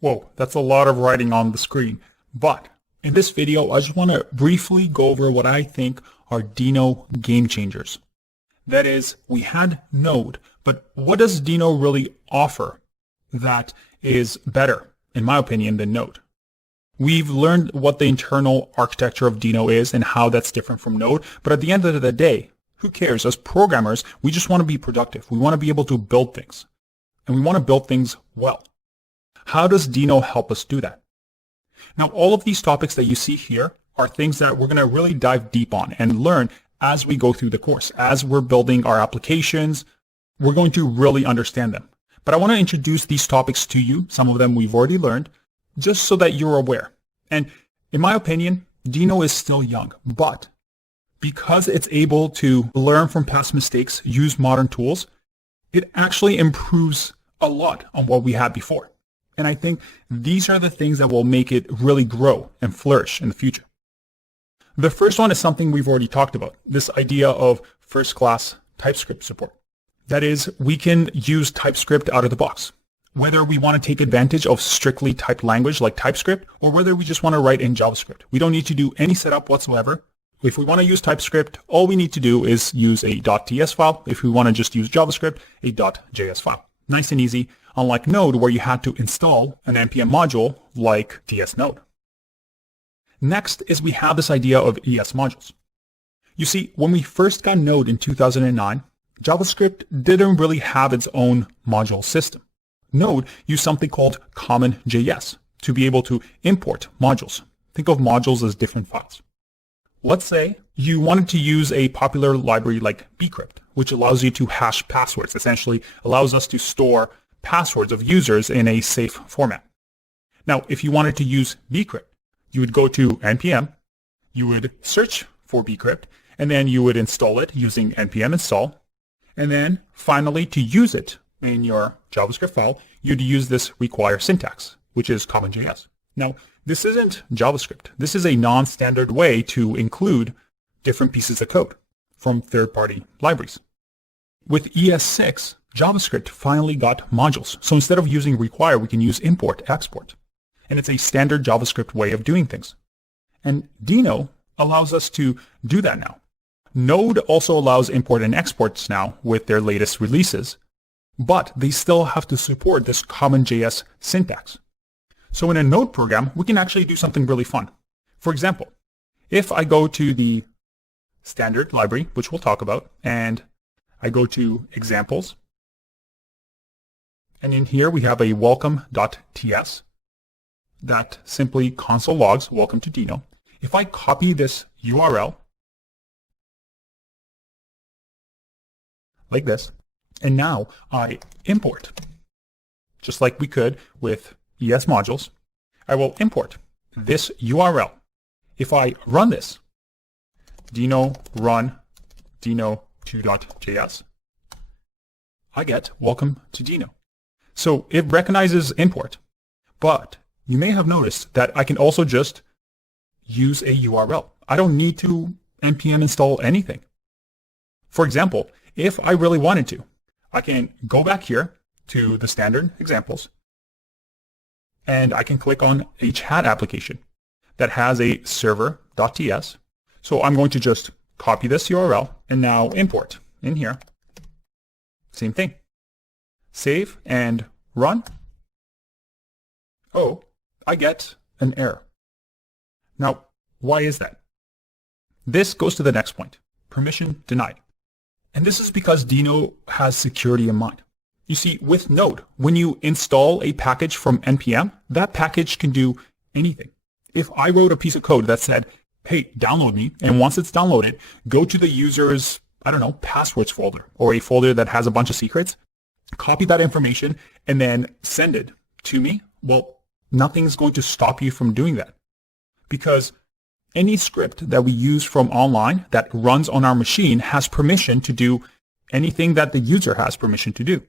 Whoa, that's a lot of writing on the screen. But in this video, I just want to briefly go over what I think are Dino game changers. That is, we had Node, but what does Dino really offer that is better, in my opinion, than Node? We've learned what the internal architecture of Dino is and how that's different from Node, but at the end of the day, who cares? As programmers, we just want to be productive. We want to be able to build things, and we want to build things well. How does Dino help us do that? Now, all of these topics that you see here are things that we're going to really dive deep on and learn as we go through the course. As we're building our applications, we're going to really understand them. But I want to introduce these topics to you. Some of them we've already learned, just so that you're aware. And in my opinion, Dino is still young, but because it's able to learn from past mistakes, use modern tools, it actually improves a lot on what we had before. And I think these are the things that will make it really grow and flourish in the future. The first one is something we've already talked about, this idea of first-class TypeScript support. That is, we can use TypeScript out of the box. Whether we want to take advantage of strictly typed language like TypeScript, or whether we just want to write in JavaScript. We don't need to do any setup whatsoever. If we want to use TypeScript, all we need to do is use a .ts file. If we want to just use JavaScript, a .js file. Nice and easy, unlike Node, where you had to install an npm module like DS Node. Next is we have this idea of ES modules. You see, when we first got Node in 2009, JavaScript didn't really have its own module system. Node used something called CommonJS to be able to import modules. Think of modules as different files. Let's say you wanted to use a popular library like Bcrypt, which allows you to hash passwords, essentially allows us to store passwords of users in a safe format. Now, if you wanted to use Bcrypt, you would go to npm, you would search for Bcrypt, and then you would install it using npm install. And then finally, to use it in your JavaScript file, you'd use this require syntax, which is CommonJS. Now, this isn't JavaScript. This is a non-standard way to include different pieces of code from third-party libraries. With ES6, JavaScript finally got modules. So instead of using require, we can use import, export. And it's a standard JavaScript way of doing things. And Dino allows us to do that now. Node also allows import and exports now with their latest releases, but they still have to support this CommonJS syntax. So in a Node program, we can actually do something really fun. For example, if I go to the standard library, which we'll talk about, and I go to examples, and in here we have a welcome.ts that simply console logs welcome to Dino. If I copy this URL like this, and now I import, just like we could with ES modules, I will import this URL. If I run this, Dino run Deno2.js, I get welcome to Dino. So it recognizes import, but you may have noticed that I can also just use a URL. I don't need to npm install anything. For example, if I really wanted to, I can go back here to the standard examples, and I can click on a chat application that has a server.ts. So I'm going to just copy this URL and now import in here. Same thing. Save and run. Oh, I get an error. Now, why is that? This goes to the next point. Permission denied. And this is because Dino has security in mind. You see, with Node, when you install a package from npm, that package can do anything. If I wrote a piece of code that said, hey, download me, and once it's downloaded, go to the user's, passwords folder, or a folder that has a bunch of secrets, copy that information, and then send it to me, well, nothing's going to stop you from doing that. Because any script that we use from online that runs on our machine has permission to do anything that the user has permission to do.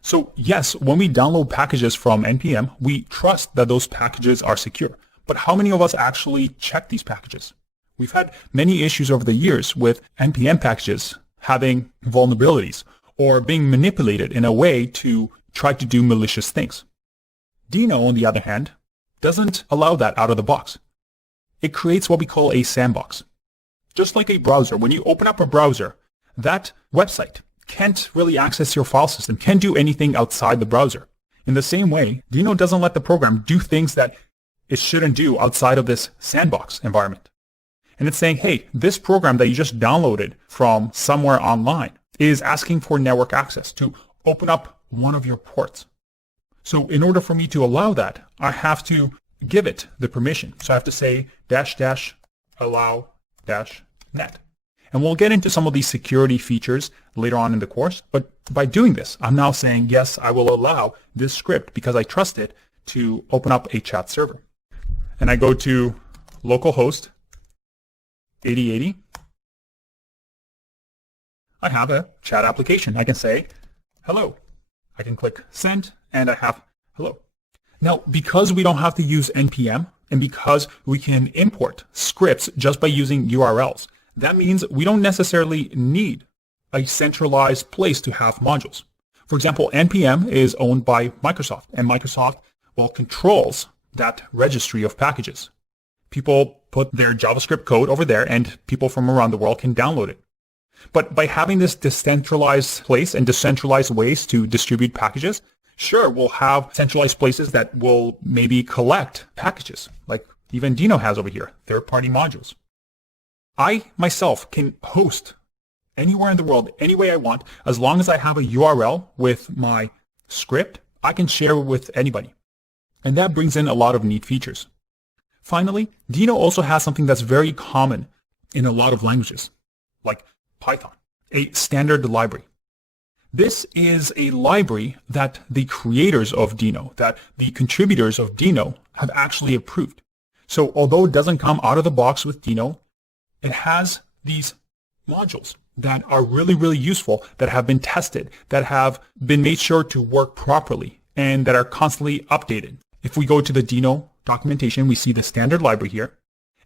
So yes, when we download packages from npm, we trust that those packages are secure. But how many of us actually check these packages? We've had many issues over the years with npm packages having vulnerabilities or being manipulated in a way to try to do malicious things. Dino, on the other hand, doesn't allow that out of the box. It creates what we call a sandbox. Just like a browser, when you open up a browser, that website can't really access your file system, can't do anything outside the browser. In the same way, Dino doesn't let the program do things that it shouldn't do outside of this sandbox environment. And it's saying, hey, this program that you just downloaded from somewhere online is asking for network access to open up one of your ports. So in order for me to allow that, I have to give it the permission. So I have to say --allow -net. And we'll get into some of these security features later on in the course. But by doing this, I'm now saying, yes, I will allow this script because I trust it to open up a chat server. And I go to localhost 8080. I have a chat application. I can say, hello. I can click send, and I have hello. Now, because we don't have to use NPM, and because we can import scripts just by using URLs, that means we don't necessarily need a centralized place to have modules. For example, NPM is owned by Microsoft, and Microsoft, well, controls that registry of packages. People put their JavaScript code over there, and people from around the world can download it. But by having this decentralized place and decentralized ways to distribute packages, sure, we'll have centralized places that will maybe collect packages, like even Dino has over here, third-party modules. I myself can host anywhere in the world, any way I want, as long as I have a URL with my script, I can share it with anybody. And that brings in a lot of neat features. Finally, Dino also has something that's very common in a lot of languages, like Python, a standard library. This is a library that the creators of Dino, that the contributors of Dino have actually approved. So although it doesn't come out of the box with Dino, it has these modules that are really, really useful, that have been tested, that have been made sure to work properly, and that are constantly updated. If we go to the Dino documentation, we see the standard library here.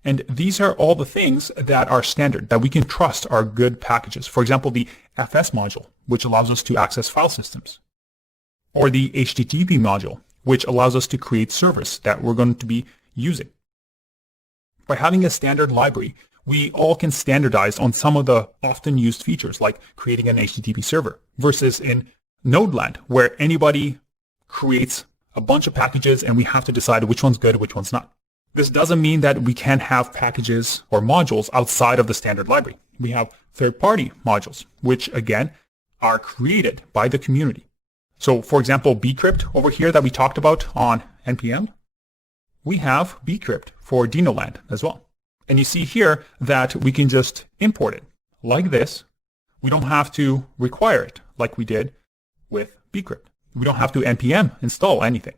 And these are all the things that are standard, that we can trust are good packages. For example, the FS module, which allows us to access file systems. Or the HTTP module, which allows us to create servers that we're going to be using. By having a standard library, we all can standardize on some of the often used features, like creating an HTTP server, versus in Node land, where anybody creates a bunch of packages and we have to decide which one's good, which one's not. This doesn't mean that we can't have packages or modules outside of the standard library. We have third-party modules, which again are created by the community. So for example, Bcrypt over here that we talked about on NPM, we have Bcrypt for Dino land as well. And you see here that we can just import it like this. We don't have to require it like we did with Bcrypt. We don't have to NPM install anything.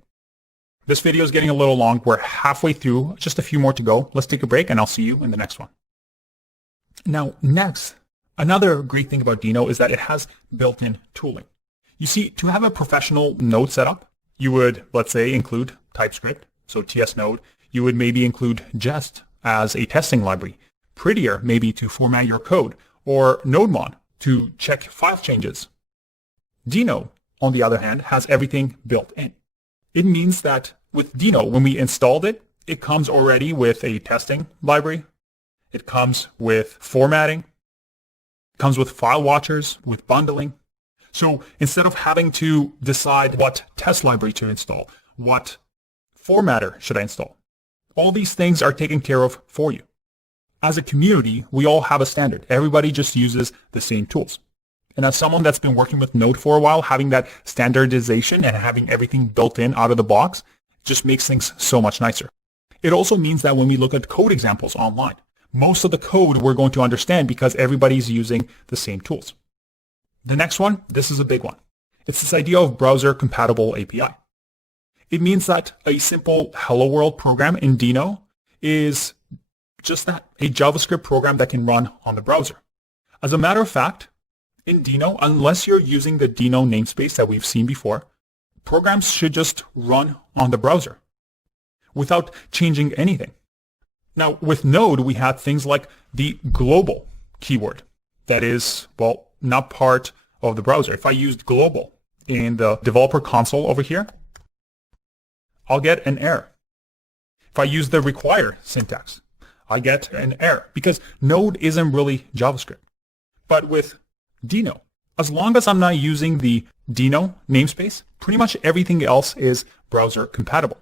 This video is getting a little long. We're halfway through, just a few more to go. Let's take a break and I'll see you in the next one. Now, next, another great thing about Dino is that it has built-in tooling. You see, to have a professional Node setup, you would, let's say, include TypeScript, so TS Node. You would maybe include Jest as a testing library, Prettier maybe to format your code, or NodeMon to check file changes. Dino, on the other hand, has everything built in. It means that with Dino, when we installed it, it comes already with a testing library. It comes with formatting. It comes with file watchers, with bundling. So instead of having to decide what test library to install, what formatter should I install, all these things are taken care of for you. As a community, we all have a standard. Everybody just uses the same tools. And as someone that's been working with Node for a while, having that standardization and having everything built in out of the box just makes things so much nicer. It also means that when we look at code examples online, most of the code we're going to understand because everybody's using the same tools. The next one, this is a big one. It's this idea of browser-compatible API. It means that a simple Hello World program in Dino is just that, a JavaScript program that can run on the browser. As a matter of fact, in Dino, unless you're using the Dino namespace that we've seen before, programs should just run on the browser without changing anything. Now, with Node, we had things like the global keyword that is, well, not part of the browser. If I used global in the developer console over here, I'll get an error. If I use the require syntax, I get an error because Node isn't really JavaScript. But with Dino, as long as I'm not using the Dino namespace, pretty much everything else is browser compatible.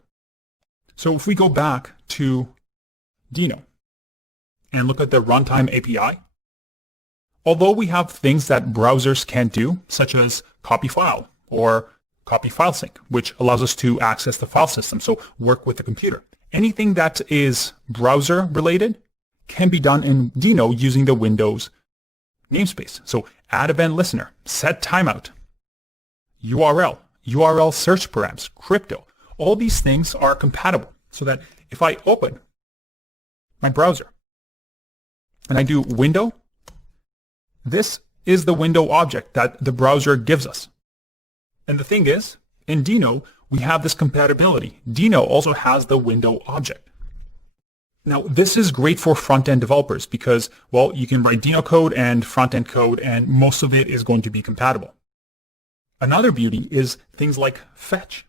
So if we go back to Dino and look at the runtime API, although we have things that browsers can't do, such as copy file or copy file sync, which allows us to access the file system, so work with the computer. Anything that is browser related can be done in Dino using the Windows namespace. So add event listener, set timeout, URL search params, crypto. All these things are compatible so that if I open my browser and I do window, this is the window object that the browser gives us. And the thing is, in Dino, we have this compatibility. Dino also has the window object. Now, this is great for front-end developers because, well, you can write Dino code and front-end code, and most of it is going to be compatible. Another beauty is things like fetch,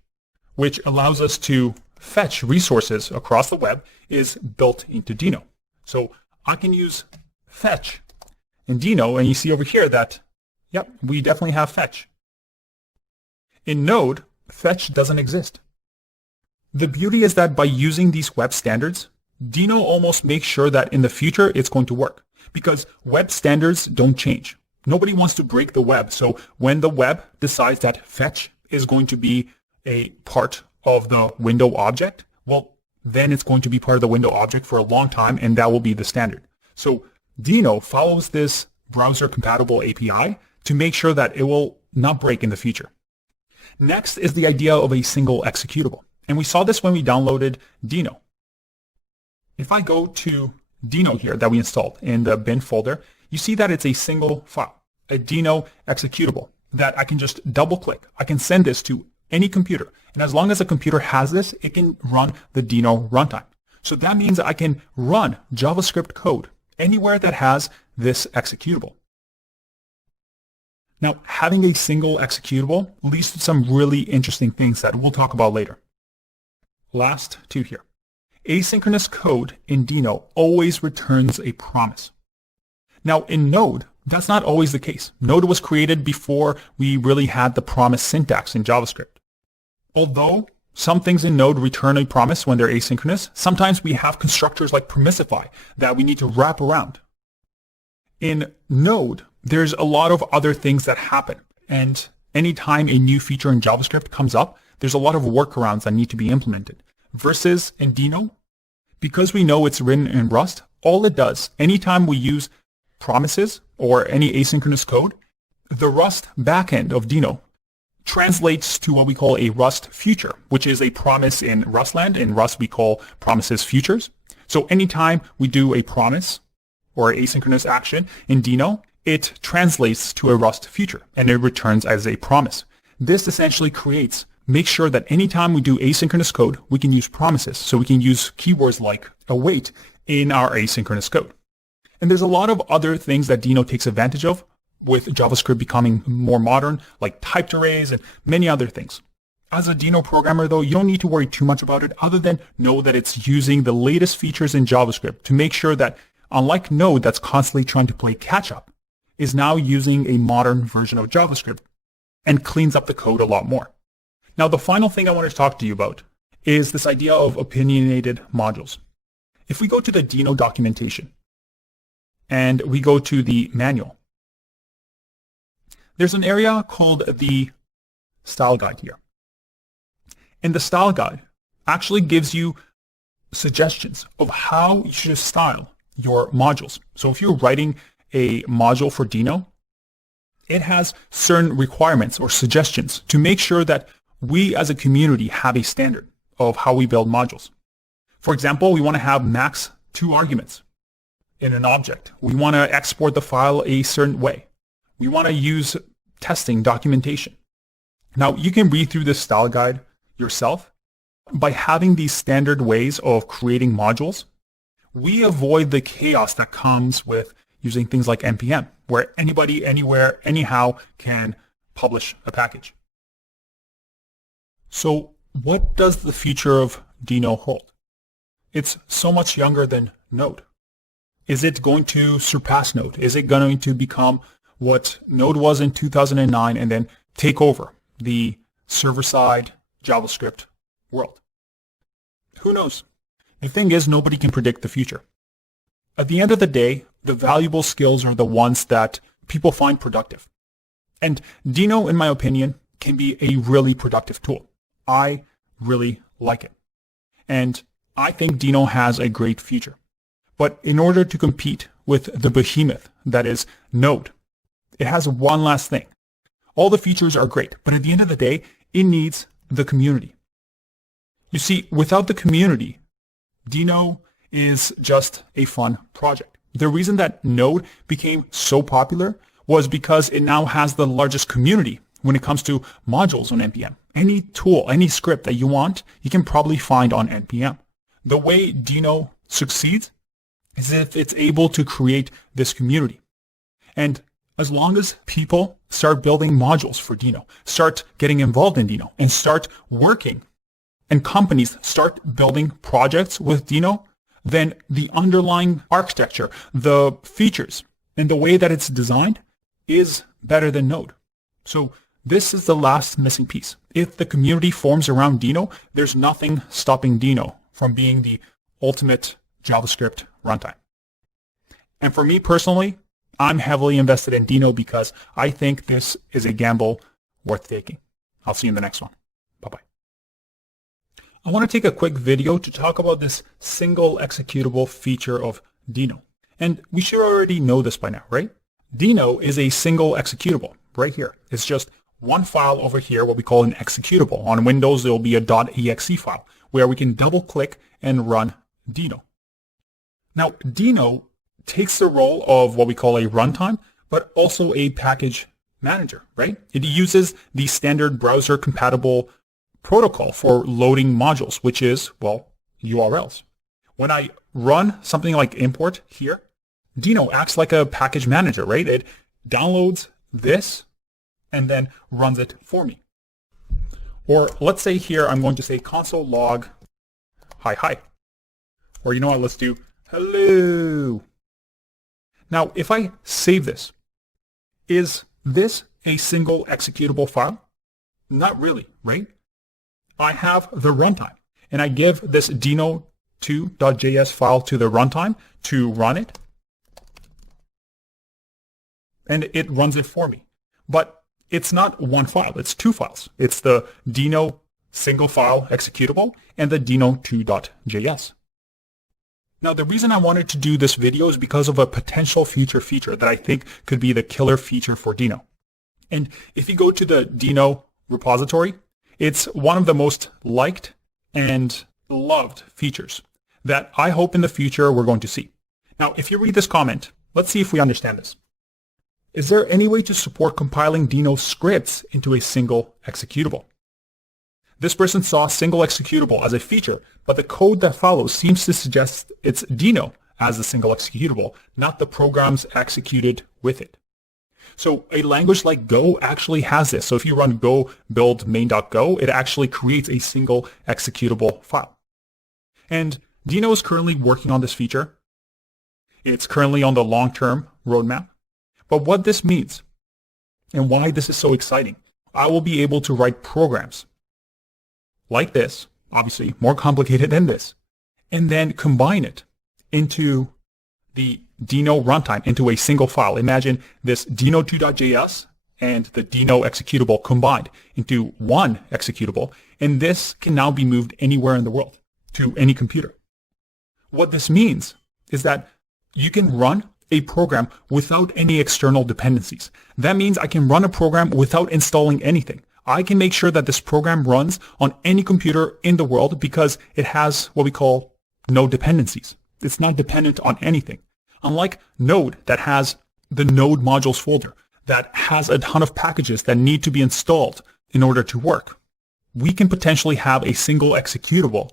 which allows us to fetch resources across the web, is built into Dino. So I can use fetch in Dino, and you see over here that, yep, we definitely have fetch. In Node, fetch doesn't exist. The beauty is that by using these web standards, Dino almost makes sure that in the future it's going to work because web standards don't change. Nobody wants to break the web. So when the web decides that fetch is going to be a part of the window object, well, then it's going to be part of the window object for a long time, and that will be the standard. So Dino follows this browser compatible API to make sure that it will not break in the future. Next is the idea of a single executable. And we saw this when we downloaded Dino. If I go to Dino here that we installed in the bin folder, you see that it's a single file, a Dino executable that I can just double click. I can send this to any computer. And as long as a computer has this, it can run the Dino runtime. So that means that I can run JavaScript code anywhere that has this executable. Now, having a single executable leads to some really interesting things that we'll talk about later. Last two here. Asynchronous code in Dino always returns a promise. Now, in Node, that's not always the case. Node was created before we really had the promise syntax in JavaScript. Although some things in Node return a promise when they're asynchronous, sometimes we have constructors like permissify that we need to wrap around. In Node, there's a lot of other things that happen. And anytime a new feature in JavaScript comes up, there's a lot of workarounds that need to be implemented. Versus in Dino, because we know it's written in Rust, all it does, anytime we use promises or any asynchronous code, the Rust backend of Dino translates to what we call a Rust future, which is a promise in Rustland. In Rust, we call promises futures. So anytime we do a promise or asynchronous action in Dino, it translates to a Rust future and it returns as a promise. This essentially makes sure that anytime we do asynchronous code, we can use promises. So we can use keywords like await in our asynchronous code. And there's a lot of other things that Dino takes advantage of with JavaScript becoming more modern, like typed arrays and many other things. As a Dino programmer, though, you don't need to worry too much about it other than know that it's using the latest features in JavaScript to make sure that, unlike Node that's constantly trying to play catch-up, is now using a modern version of JavaScript and cleans up the code a lot more. Now, the final thing I want to talk to you about is this idea of opinionated modules. If we go to the Dino documentation and we go to the manual, there's an area called the style guide here. And the style guide actually gives you suggestions of how you should style your modules. So if you're writing a module for Dino, it has certain requirements or suggestions to make sure that we as a community have a standard of how we build modules. For example, we want to have max 2 arguments in an object. We want to export the file a certain way. We want to use testing documentation. Now, you can read through this style guide yourself. By having these standard ways of creating modules, we avoid the chaos that comes with using things like NPM, where anybody, anywhere, anyhow can publish a package. So what does the future of Dino hold? It's so much younger than Node. Is it going to surpass Node? Is it going to become what Node was in 2009 and then take over the server-side JavaScript world? Who knows? The thing is, nobody can predict the future. At the end of the day, the valuable skills are the ones that people find productive. And Dino, in my opinion, can be a really productive tool. I really like it. And I think Dino has a great future. But in order to compete with the behemoth that is Node, it has one last thing. All the features are great, but at the end of the day, it needs the community. You see, without the community, Dino is just a fun project. The reason that Node became so popular was because it now has the largest community when it comes to modules on NPM. Any tool, any script that you want, you can probably find on NPM. The way Dino succeeds is if it's able to create this community. And as long as people start building modules for Dino, start getting involved in Dino, and start working, and companies start building projects with Dino, then the underlying architecture, the features, and the way that it's designed is better than Node. So this is the last missing piece. If the community forms around Dino, there's nothing stopping Dino from being the ultimate JavaScript runtime. And for me personally, I'm heavily invested in Dino because I think this is a gamble worth taking. I'll see you in the next one. Bye-bye. I want to take a quick video to talk about this single executable feature of Dino. And we should already know this by now, right? Dino is a single executable right here. It's just one file over here, what we call an executable. On Windows, there will be a .exe file where we can double click and run Dino. Now, Dino takes the role of what we call a runtime, but also a package manager, right? It uses the standard browser compatible protocol for loading modules, which is, well, URLs. When I run something like import here, Dino acts like a package manager, right? It downloads this and then runs it for me. Or let's say here, I'm going to say console log hi. Or you know what, let's do hello. Now, if I save this, is this a single executable file? Not really, right? I have the runtime, and I give this Deno2.js file to the runtime to run it, and it runs it for me. But it's not one file, it's two files. It's the Deno single file executable and the Deno2.js. Now, the reason I wanted to do this video is because of a potential future feature that I think could be the killer feature for Dino. And if you go to the Dino repository, it's one of the most liked and loved features that I hope in the future we're going to see. Now, if you read this comment, let's see if we understand this. Is there any way to support compiling Dino scripts into a single executable? This person saw single executable as a feature, but the code that follows seems to suggest it's Dino as the single executable, not the programs executed with it. So a language like Go actually has this. So if you run go build main.go, it actually creates a single executable file. And Dino is currently working on this feature. It's currently on the long-term roadmap. But what this means and why this is so exciting, I will be able to write programs like this, obviously more complicated than this, and then combine it into the Dino runtime, into a single file. Imagine this Deno2.js and the Dino executable combined into one executable, and this can now be moved anywhere in the world to any computer. What this means is that you can run a program without any external dependencies. That means I can run a program without installing anything. I can make sure that this program runs on any computer in the world because it has what we call no dependencies. It's not dependent on anything. Unlike Node that has the Node modules folder that has a ton of packages that need to be installed in order to work, we can potentially have a single executable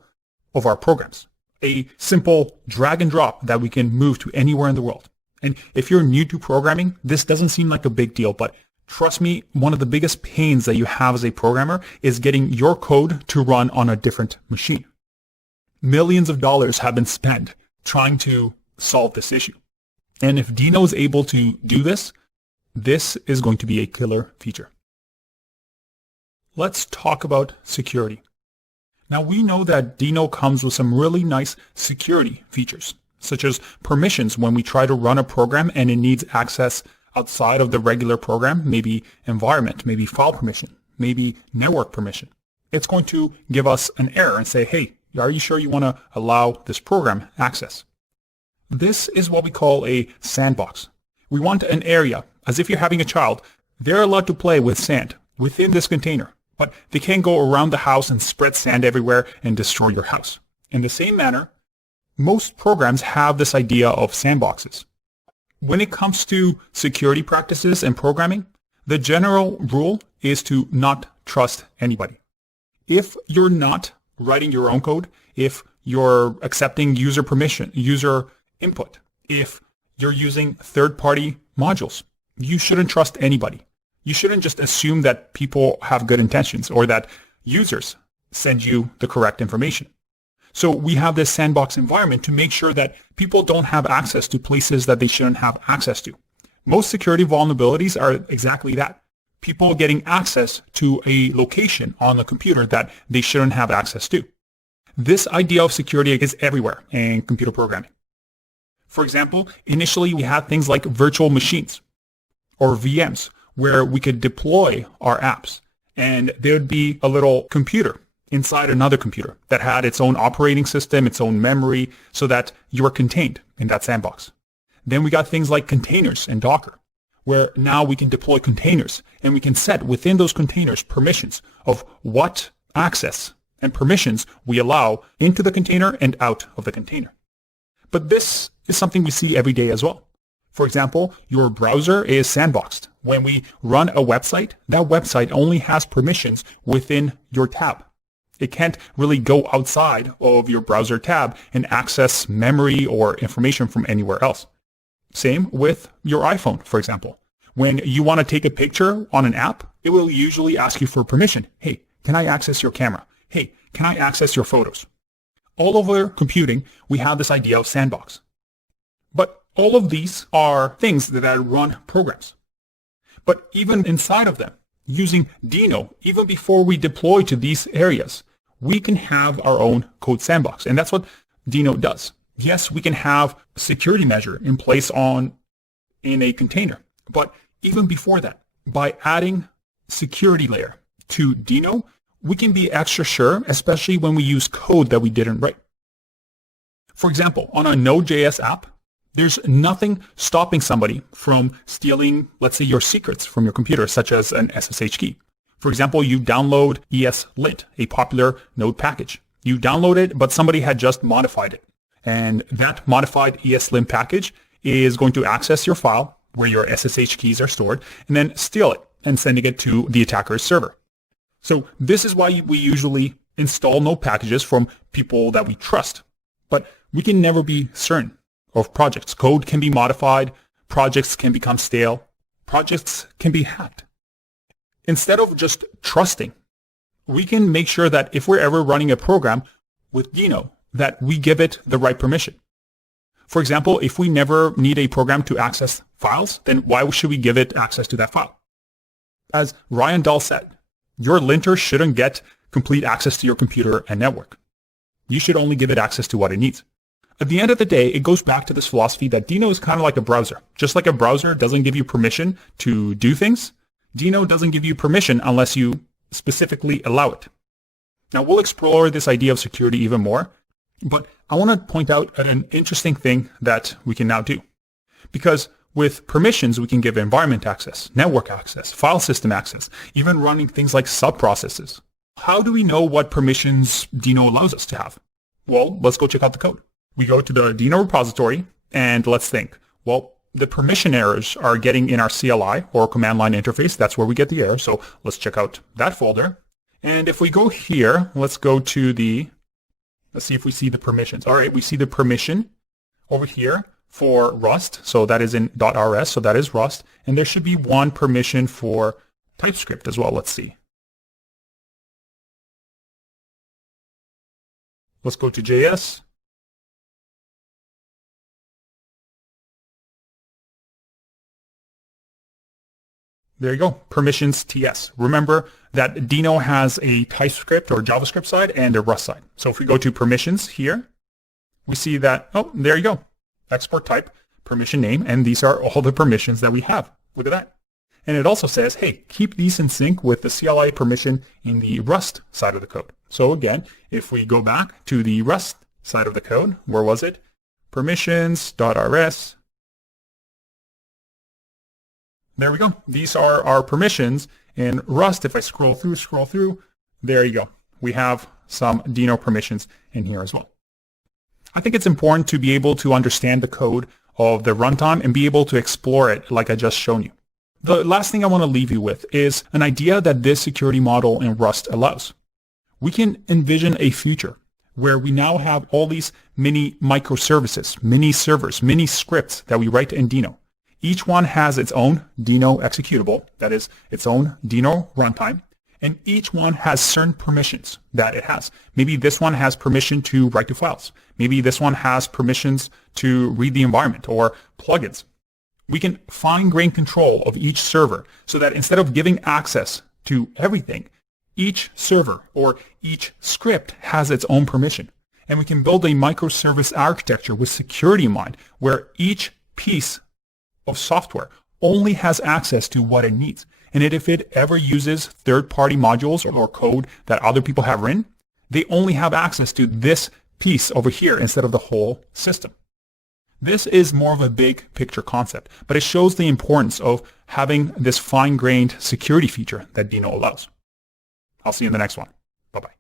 of our programs. A simple drag and drop that we can move to anywhere in the world. And if you're new to programming, this doesn't seem like a big deal, but Trust me, one of the biggest pains that you have as a programmer is getting your code to run on a different machine. Millions of dollars have been spent trying to solve this issue. And if Dino is able to do this, this is going to be a killer feature. Let's talk about security. Now we know that Dino comes with some really nice security features, such as permissions when we try to run a program and it needs access outside of the regular program, maybe environment, maybe file permission, maybe network permission. It's going to give us an error and say, hey, are you sure you want to allow this program access? This is what we call a sandbox. We want an area, as if you're having a child. They're allowed to play with sand within this container, but they can't go around the house and spread sand everywhere and destroy your house. In the same manner, most programs have this idea of sandboxes. When it comes to security practices and programming, the general rule is to not trust anybody. If you're not writing your own code, if you're accepting user permission, user input, if you're using third-party modules, you shouldn't trust anybody. You shouldn't just assume that people have good intentions or that users send you the correct information. So we have this sandbox environment to make sure that people don't have access to places that they shouldn't have access to. Most security vulnerabilities are exactly that. People getting access to a location on the computer that they shouldn't have access to. This idea of security is everywhere in computer programming. For example, initially we had things like virtual machines or VMs where we could deploy our apps, and there would be a little computer inside another computer that had its own operating system, its own memory, so that you were contained in that sandbox. Then we got things like containers and Docker, where now we can deploy containers and we can set within those containers permissions of what access and permissions we allow into the container and out of the container. But this is something we see every day as well. For example, your browser is sandboxed. When we run a website, that website only has permissions within your tab. It can't really go outside of your browser tab and access memory or information from anywhere else. Same with your iPhone, for example. When you want to take a picture on an app, it will usually ask you for permission. Hey, can I access your camera? Hey, can I access your photos? All over computing, we have this idea of sandbox. But all of these are things that run programs. But even inside of them, using Dino, even before we deploy to these areas, we can have our own code sandbox. And that's what Dino does. Yes, we can have a security measure in place in a container. But even before that, by adding security layer to Dino, we can be extra sure, especially when we use code that we didn't write. For example, on a Node.js app, there's nothing stopping somebody from stealing, let's say, your secrets from your computer, such as an SSH key. For example, you download ESLint, a popular Node package. You download it, but somebody had just modified it. And that modified ESLint package is going to access your file where your SSH keys are stored and then steal it and sending it to the attacker's server. So this is why we usually install Node packages from people that we trust. But we can never be certain of projects. Code can be modified, projects can become stale, projects can be hacked. Instead of just trusting, we can make sure that if we're ever running a program with Dino, that we give it the right permission. For example, if we never need a program to access files, then why should we give it access to that file? As Ryan Dahl said, your linter shouldn't get complete access to your computer and network. You should only give it access to what it needs. At the end of the day, it goes back to this philosophy that Dino is kind of like a browser. Just like a browser doesn't give you permission to do things, Dino doesn't give you permission unless you specifically allow it. Now, we'll explore this idea of security even more, but I want to point out an interesting thing that we can now do. Because with permissions, we can give environment access, network access, file system access, even running things like sub-processes. How do we know what permissions Dino allows us to have? Well, let's go check out the code. We go to the Dino repository and let's think, well, the permission errors are getting in our CLI or command line interface. That's where we get the error. So let's check out that folder. And if we go here, let's go to let's see if we see the permissions. All right, we see the permission over here for Rust, so that is in .rs, so that is Rust, and there should be one permission for TypeScript as well. Let's see. Let's go to JS. There you go, permissions TS. Remember that Dino has a TypeScript or JavaScript side and a Rust side. So if we go to permissions here, we see that, oh, there you go. Export type, permission name, and these are all the permissions that we have. Look at that. And it also says, hey, keep these in sync with the CLI permission in the Rust side of the code. So again, if we go back to the Rust side of the code, where was it? Permissions.rs. There we go. These are our permissions. In Rust, if I scroll through, there you go. We have some Dino permissions in here as well. I think it's important to be able to understand the code of the runtime and be able to explore it like I just shown you. The last thing I want to leave you with is an idea that this security model in Rust allows. We can envision a future where we now have all these mini microservices, mini servers, mini scripts that we write in Dino. Each one has its own Dino executable, that is its own Dino runtime, and each one has certain permissions that it has. Maybe this one has permission to write to files. Maybe this one has permissions to read the environment or plugins. We can fine-grain control of each server so that instead of giving access to everything, each server or each script has its own permission. And we can build a microservice architecture with security in mind where each piece of software only has access to what it needs. And if it ever uses third-party modules or code that other people have written, they only have access to this piece over here instead of the whole system. This is more of a big picture concept, but it shows the importance of having this fine-grained security feature that Dino allows. I'll see you in the next one. Bye-bye.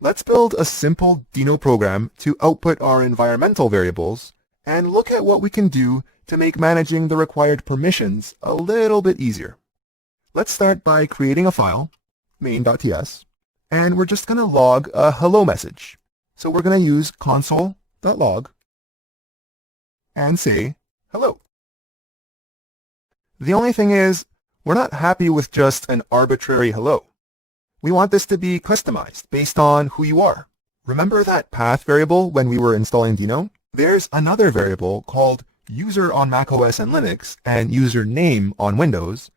Let's build a simple Dino program to output our environmental variables and look at what we can do to make managing the required permissions a little bit easier. Let's start by creating a file, main.ts, and we're just going to log a hello message. So we're going to use console.log and say hello. The only thing is, we're not happy with just an arbitrary hello. We want this to be customized based on who you are. Remember that path variable when we were installing Dino? There's another variable called user on macOS and Linux and username on Windows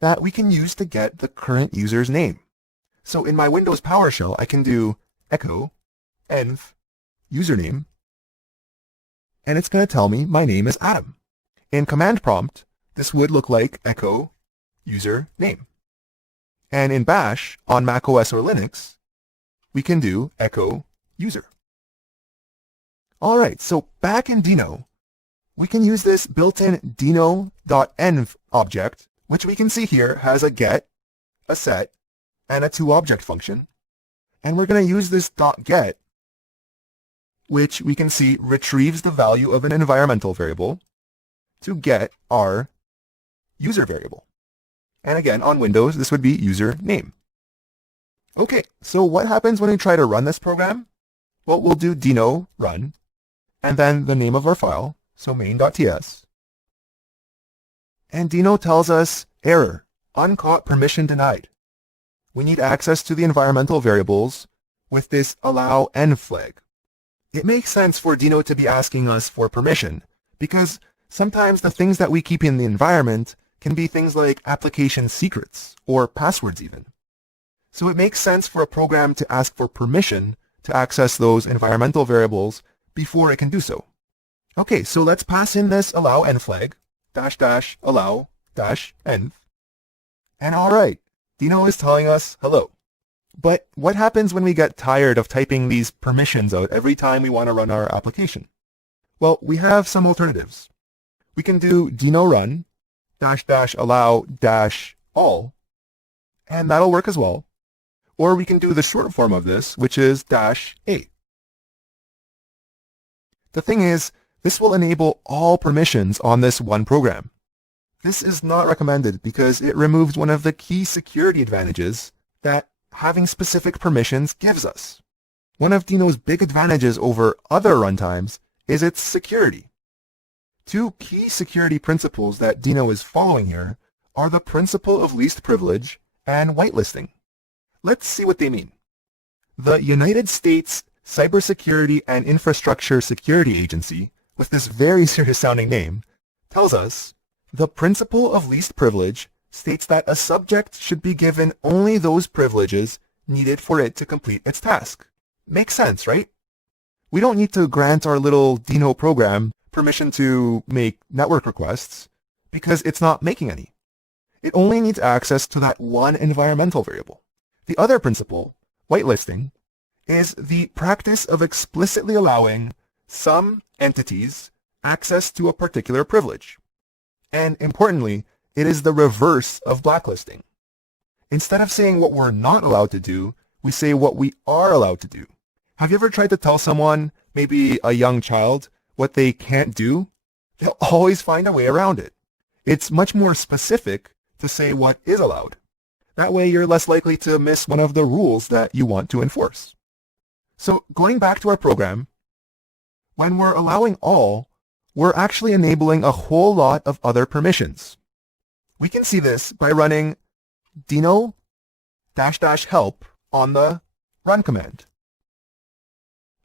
that we can use to get the current user's name. So in my Windows PowerShell, I can do echo env username, and it's going to tell me my name is Adam. In command prompt, this would look like echo username. And in Bash, on macOS or Linux, we can do echo user. All right, so back in Dino, we can use this built-in Deno.env object, which we can see here has a get, a set, and a toObject function. And we're going to use this .get, which we can see retrieves the value of an environmental variable to get our user variable. And again, on Windows, this would be username. Okay, so what happens when we try to run this program? Well, we'll do Deno run, and then the name of our file, so main.ts. And Deno tells us, error, uncaught permission denied. We need access to the environmental variables with this allow env flag. It makes sense for Deno to be asking us for permission, because sometimes the things that we keep in the environment can be things like application secrets or passwords even. So it makes sense for a program to ask for permission to access those environmental variables before it can do so. Okay, so let's pass in this allow env flag, -- allow -env. And all right, Deno is telling us hello. But what happens when we get tired of typing these permissions out every time we want to run our application? Well, we have some alternatives. We can do Deno run -- allow -all, and that'll work as well. Or we can do the short form of this, which is -a. The thing is, this will enable all permissions on this one program. This is not recommended because it removes one of the key security advantages that having specific permissions gives us. One of Deno's big advantages over other runtimes is its security. Two key security principles that Dino is following here are the principle of least privilege and whitelisting. Let's see what they mean. The United States Cybersecurity and Infrastructure Security Agency, with this very serious sounding name, tells us the principle of least privilege states that a subject should be given only those privileges needed for it to complete its task. Makes sense, right? We don't need to grant our little Dino program permission to make network requests because it's not making any. It only needs access to that one environmental variable. The other principle, whitelisting, is the practice of explicitly allowing some entities access to a particular privilege. And importantly, it is the reverse of blacklisting. Instead of saying what we're not allowed to do, we say what we are allowed to do. Have you ever tried to tell someone, maybe a young child, what they can't do? They'll always find a way around it. It's much more specific to say what is allowed. That way you're less likely to miss one of the rules that you want to enforce. So going back to our program, when we're allowing all, we're actually enabling a whole lot of other permissions. We can see this by running Deno --help on the run command.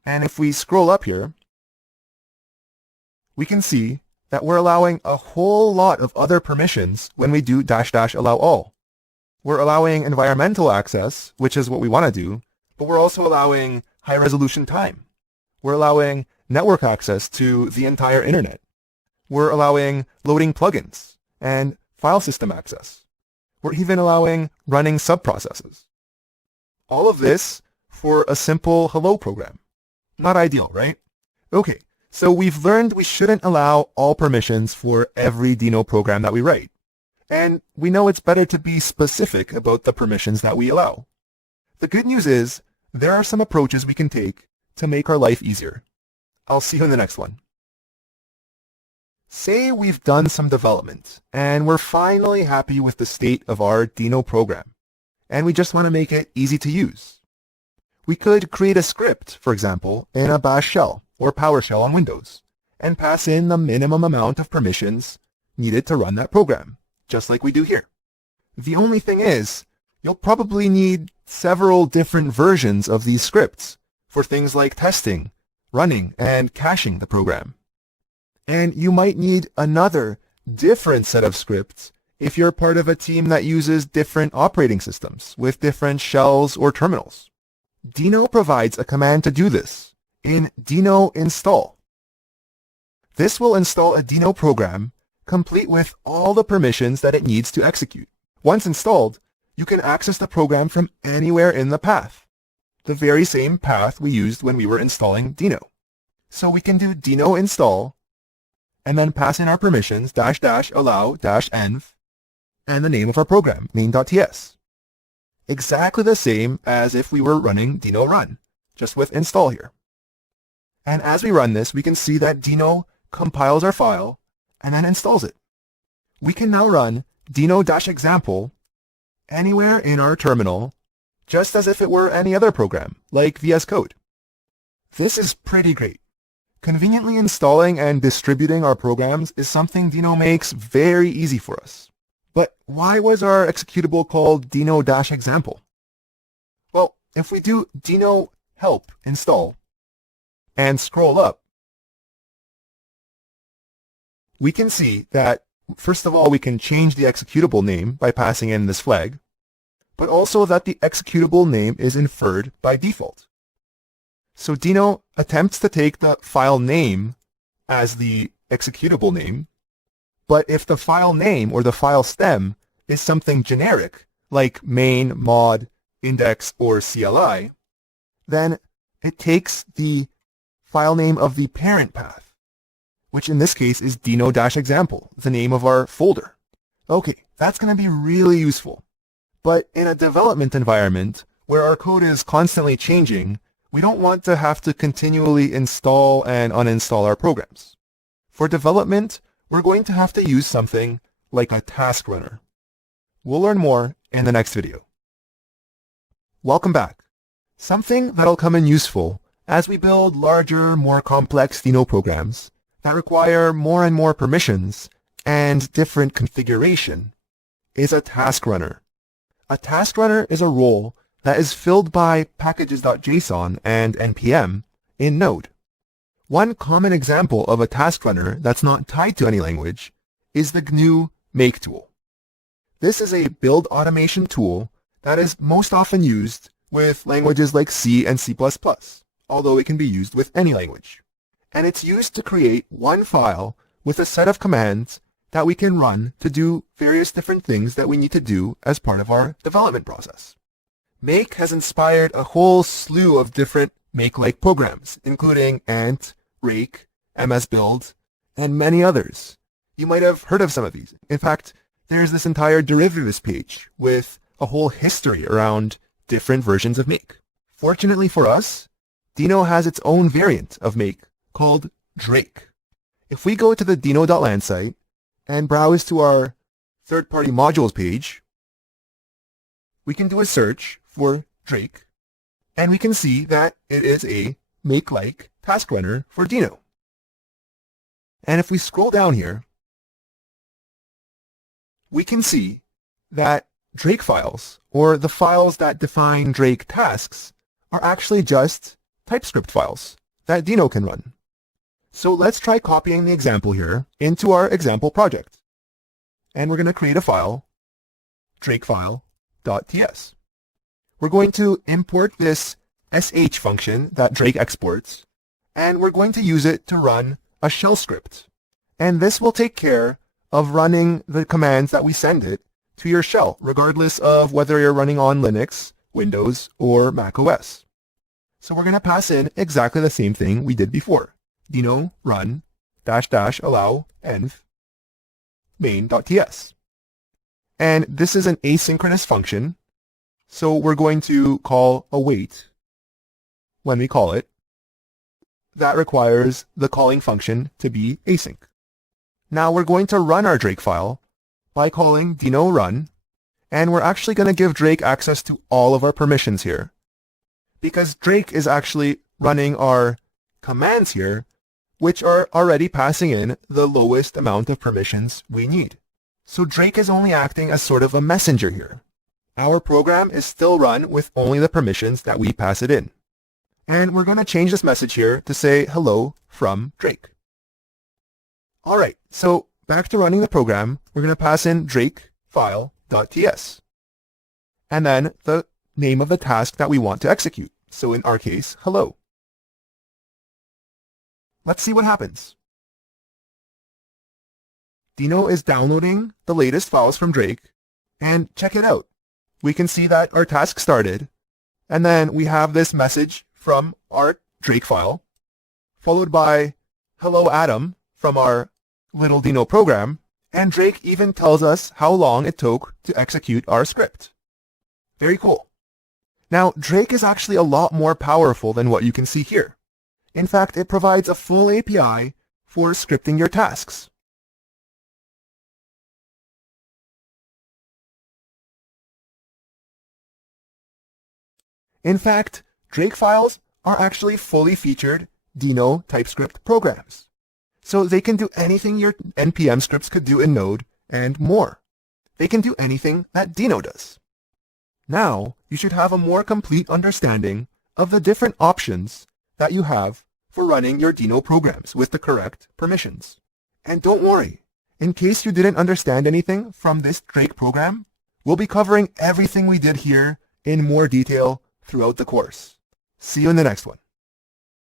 And if we scroll up here, we can see that we're allowing a whole lot of other permissions when we do --allow all. We're allowing environmental access, which is what we want to do, but we're also allowing high resolution time. We're allowing network access to the entire internet. We're allowing loading plugins and file system access. We're even allowing running subprocesses. All of this for a simple hello program. Not ideal, right? Okay, so we've learned we shouldn't allow all permissions for every Dino program that we write. And we know it's better to be specific about the permissions that we allow. The good news is, there are some approaches we can take to make our life easier. I'll see you in the next one. Say we've done some development, and we're finally happy with the state of our Dino program, and we just want to make it easy to use. We could create a script, for example, in a Bash shell or PowerShell on Windows, and pass in the minimum amount of permissions needed to run that program, just like we do here. The only thing is, you'll probably need several different versions of these scripts for things like testing, running, and caching the program. And you might need another different set of scripts if you're part of a team that uses different operating systems with different shells or terminals. Dino provides a command to do this in Deno install. This will install a Dino program complete with all the permissions that it needs to execute. Once installed, you can access the program from anywhere in the path, the very same path we used when we were installing Dino. So we can do Deno install and then pass in our permissions --allow -env and the name of our program, main.ts. Exactly the same as if we were running Dino run, just with install here. And as we run this, we can see that Dino compiles our file and then installs it. We can now run Deno-example anywhere in our terminal, just as if it were any other program, like VS Code. This is pretty great. Conveniently installing and distributing our programs is something Dino makes very easy for us. But why was our executable called Deno-example? Well, if we do Deno help install and scroll up, we can see that, first of all, we can change the executable name by passing in this flag, but also that the executable name is inferred by default. So Dino attempts to take the file name as the executable name, but if the file name or the file stem is something generic, like main, mod, index, or CLI, then it takes the file name of the parent path, which in this case is Deno-example, the name of our folder. Okay, that's going to be really useful. But in a development environment where our code is constantly changing, we don't want to have to continually install and uninstall our programs. For development, we're going to have to use something like a task runner. We'll learn more in the next video. Welcome back. Something that'll come in useful as we build larger, more complex Dino programs that require more and more permissions and different configuration is a task runner. A task runner is a role that is filled by packages.json and npm in Node. One common example of a task runner that's not tied to any language is the GNU Make tool. This is a build automation tool that is most often used with languages like C and C++, although it can be used with any language. And it's used to create one file with a set of commands that we can run to do various different things that we need to do as part of our development process. Make has inspired a whole slew of different Make-like programs, including Ant, Rake, MS-Build, and many others. You might have heard of some of these. In fact, there's this entire derivatives page with a whole history around different versions of Make. Fortunately for us, Dino has its own variant of Make called Drake. If we go to the Deno.land site and browse to our third-party modules page, we can do a search for Drake, and we can see that it is a Make-like task runner for Dino. And if we scroll down here, we can see that Drake files, or the files that define Drake tasks, are actually just TypeScript files that Dino can run. So let's try copying the example here into our example project. And we're going to create a file, drakefile.ts. We're going to import this sh function that Drake exports, and we're going to use it to run a shell script. And this will take care of running the commands that we send it to your shell, regardless of whether you're running on Linux, Windows, or Mac OS. So we're going to pass in exactly the same thing we did before. Dino run --allow env main.ts. And this is an asynchronous function, so we're going to call await when we call it. That requires the calling function to be async. Now we're going to run our Drake file by calling Dino run, and we're actually going to give Drake access to all of our permissions here, because Drake is actually running our commands here, which are already passing in the lowest amount of permissions we need. So Drake is only acting as sort of a messenger here. Our program is still run with only the permissions that we pass it in. And we're going to change this message here to say hello from Drake. Alright, so back to running the program, we're going to pass in drakefile.ts. And then the name of the task that we want to execute. So in our case, hello. Let's see what happens. Dino is downloading the latest files from Drake, and check it out. We can see that our task started, and then we have this message from our Drake file, followed by hello Adam from our little Dino program, and Drake even tells us how long it took to execute our script. Very cool. Now, Drake is actually a lot more powerful than what you can see here. In fact, it provides a full API for scripting your tasks. In fact, Drake files are actually fully featured Dino TypeScript programs. So they can do anything your NPM scripts could do in Node and more. They can do anything that Dino does. Now, you should have a more complete understanding of the different options that you have for running your Dino programs with the correct permissions. And don't worry, in case you didn't understand anything from this Drake program, we'll be covering everything we did here in more detail throughout the course. See you in the next one.